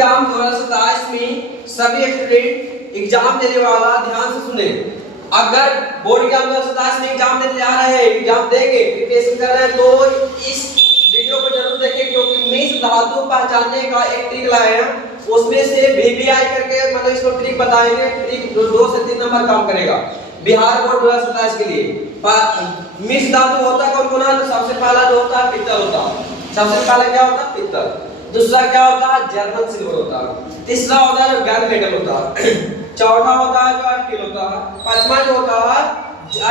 Exam 2027 में सभी student exam देने वाला ध्यान से सुने। अगर बोर्ड एग्जाम 2027 में एग्जाम देने जा रहे हैं, एग्जाम देंगे, प्रिपरेशन कर रहे हैं, तो इस वीडियो को जरूर देखें, क्योंकि मिश्र धातु पहचानने का एक ट्रिक लाए हैं, उसमें से VBI करके मतलब इसको ट्रिक बताएंगे। ट्रिक 2 से 3 नंबर काम करेगा बिहार बोर्ड 2027 के लिए। मिश्र धातु होता है कौन है? तो सबसे पहला जो होता है पित्तल होता है। सबसे पहला क्या होता है? पित्तल। दूसरा क्या होता है? जर्मन सिल्वर होता है। तीसरा होता है जो गन मेटल होता है। चौथा होता है जो स्टील होता है। पांचवा जो होता है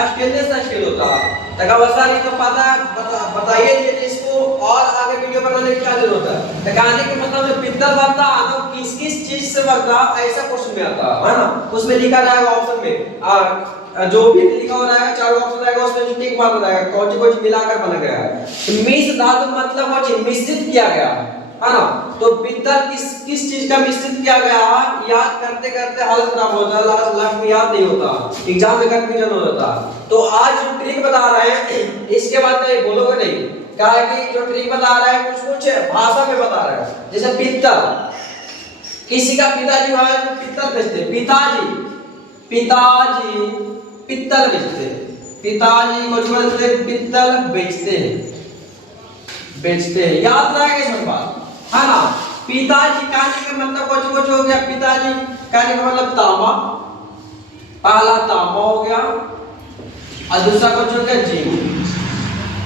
स्टेनलेस स्टील होता है। तकावसारी तो पता बताइए इसको, और आगे वीडियो बनाने की क्या जरूरत है? तकाने के मतलब जो पित्तल बनता है तो किस किस चीज से बनता है, ऐसा क्वेश्चन में आता है ना। उसमें लिखा रहेगा ऑप्शन में, जो भी लिखा हो रहेगा 4 ऑप्शन रहेगा, उसमें टिक मार रहेगा कौन सी मिलाकर बना गया है। मिश्र धातु मतलब वो मिश्रित किया गया है ना। तो पित्तल किस चीज का मिश्रित किया गया है, याद करते करते हालत खराब हो जाता है, लास्ट में याद नहीं होता, एग्जाम में कंफ्यूजन हो जाता। तो आज जो ट्रिक बता रहे हैं इसके बाद तो ये बोलोगे नहीं, क्या है कि जो ट्रिक बता रहा है कुछ भाषा में बता रहा है। जैसे पित्तल, किसी का पिताजी है तो पित्तल बेचते, पिताजी पित्तल बेचते, पिताजी को बोलते पित्तल बेचते हैं। याद रहेगा सब बात, है ना। पिताजी कहने का मतलब कुछ हो गया, पिताजी कहने का मतलब तांबा, पहला तांबा हो गया और दूसरा कुछ हो गया जिंक।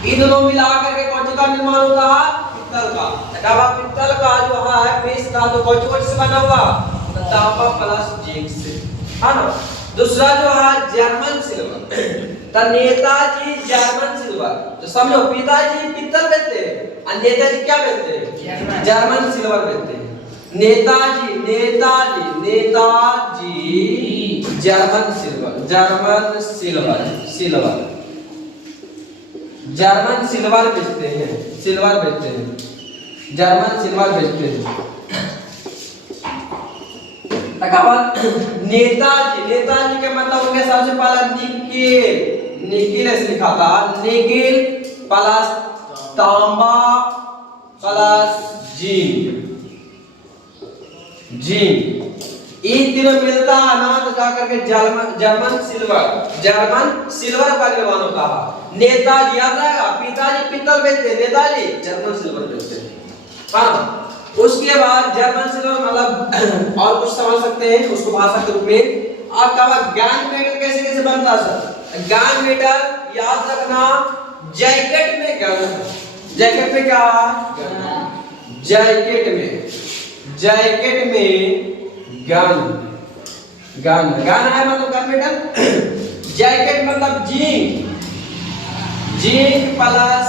इन दोनों मिलाकर के कौन का निर्माण होता है? पित्तल का। अब पित्तल का जो है मिश्र धातु कौन से बना हुआ? तांबा प्लस जिंक से, है ना। दूसरा जो है जर्मन सिल्वर, तो नेताजी जर्मन सिल्वर। तो समझो पिताजी पित्तल बेचते हैं और नेताजी क्या बेचते हैं? जर्मन सिल्वर बेचते हैं। नेताजी जर्मन सिल्वर बेचते हैं, जर्मन सिल्वर बेचते हैं। नेताजी के मतलब उनके सबसे पहला निकिल ऐसे लिखा था, निकिल प्लस तांबा प्लस जिंक। ये तीनों मिलता है ना तो जाकर के जर्मन सिल्वर का निर्माण होता है। नेताजी याद रहेगा, पिताजी पित्तल बेचते, नेताजी जर्मन सिल्वर बेचते हैं, हाँ। उसके बाद जर्मन सिल्वर मतलब और कुछ समझ सकते हैं उसको भाषा के रूप में। आपका गन मेटल कैसे बनता है सर? गन मेटल याद रखना, जैकेट में गन, जैकेट में क्या? जैकेट में गन है मतलब गन मेटल। जैकेट मतलब zinc plus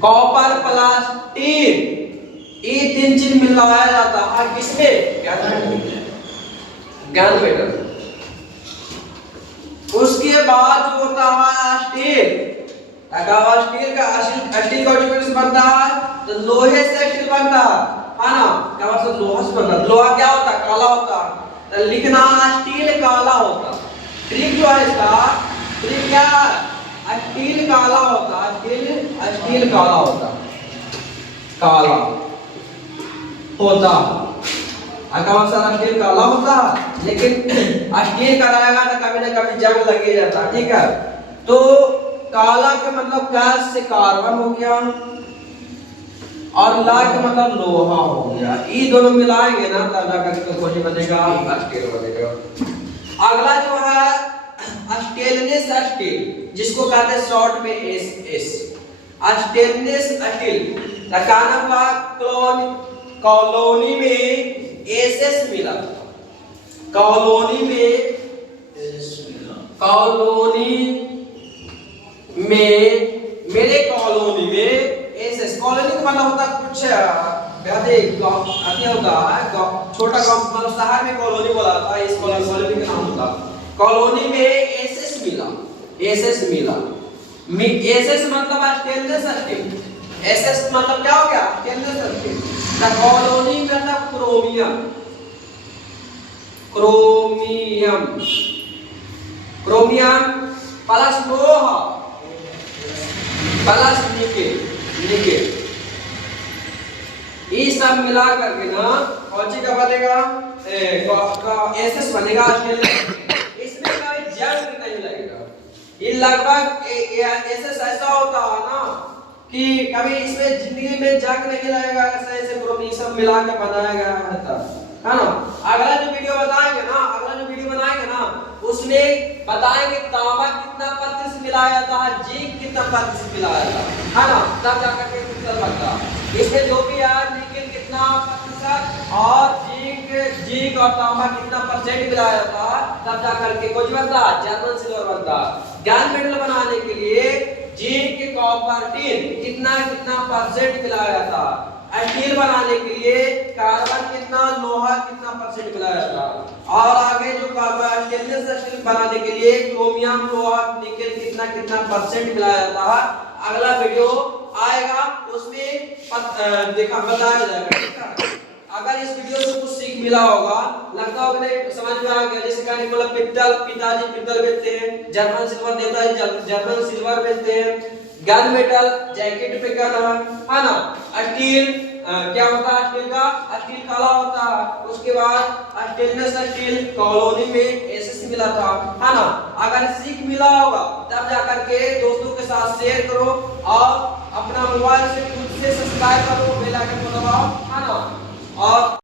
copper plus tin, ये 3 चीज मिलाया जाता है किसमें? Gun metal. उसके बाद जो होता है स्टील का से बनता है, तो लोहे से स्टील बनता है ना। क्या मतलब लोहा से बनता है? लोहा क्या होता है? काला होता है, तो लिखना स्टील काला होता है। ट्रिक जो है इसका, ट्रिक क्या है? स्टील काला होता है, स्टील काला होता है। स्टील काला होता है, लेकिन स्टील का रहेगा तो कभी ना कभी जंग लग जाता है, ठीक है। तो काला के मतलब गैस से कार्बन हो गया और ला के मतलब लोहा हो गया। ये दोनों मिलाएंगे ना तब जाकर के कोई बनेगा, स्टील बनेगा। अगला जो है स्टेनलेस स्टील, जिसको कहते हैं शॉर्ट में SS, स्टेनलेस स्टील। कॉलोनी में SS मिला, कॉलोनी में SS। कॉलोनी का मतलब होता है कुछ होता है छोटा गांव, मतलब शहर में कॉलोनी बोला था, इस कॉलोनी का नाम होता है। कॉलोनी में SS मिला। SS मतलब स्टेनलेस स्टील। SS मतलब क्या हो गया? Stainless steel. द कॉलोनी मतलब क्रोमियम प्लस लोहा प्लस निकेल। ये सब मिला करके ना कौची का बनेगा, एसएस बनेगा ऑस्ट्रेलिया। इसमें कभी जंग नहीं लगेगा। ये लगभग एसएस ऐसा होता है ना कि कभी इसमें जिंदगी में जंग नहीं लगेगा, ऐसे क्रोमोसोम मिला के बनाया गया है तब, है ना। अगला जो वीडियो बनाएंगे ना उसमें बताएंगे तांबा कितना प्रतिशत मिलाया जाता है, जिंक कितना प्रतिशत मिलाया जाता है ना, तब जाकर के क्रिस्टल बनता है। इसमें जो भी है निकेल कितना प्रतिशत और जिंक और तांबा कितना परसेंट मिलाया जाता है, तब जाकर के कुछ बनता है, जर्मन सिल्वर बनता है। ज्ञान मेडल बनाने के लिए जिंक कॉपर टिन कितना परसेंट मिलाया जाता है। स्टील बनाने के लिए कार्बन कितना, लोहा कितना परसेंट मिलाया जाता है। और आगे जो स्टेनलेस स्टील बनाने के लिए क्रोमियम, लोहा, निकेल कितना परसेंट मिलाया जाता है। अगला वीडियो आएगा उसमें बताया जाएगा, ठीक है। अगर इस वीडियो से कुछ सीख मिला होगा, लगता होगा नहीं समझ में आ गया, जैसे कहने मतलब पिताजी पित्तल बेचते हैं, जर्मन सिल्वर देता है जर्मन सिल्वर बेचते हैं, गन मेटल जैकेट पे कर रहा है ना। स्टील क्या होता है, स्टील काला होता है। उसके बाद स्टेनलेस स्टील कॉलोनी में एसएस मिला था, है ना। अगर सीख मिला होगा तब जाकर के दोस्तों के साथ शेयर करो और अपना मोबाइल से खुद से सब्सक्राइब करो, बेल आइकन को दबाओ, है ना। और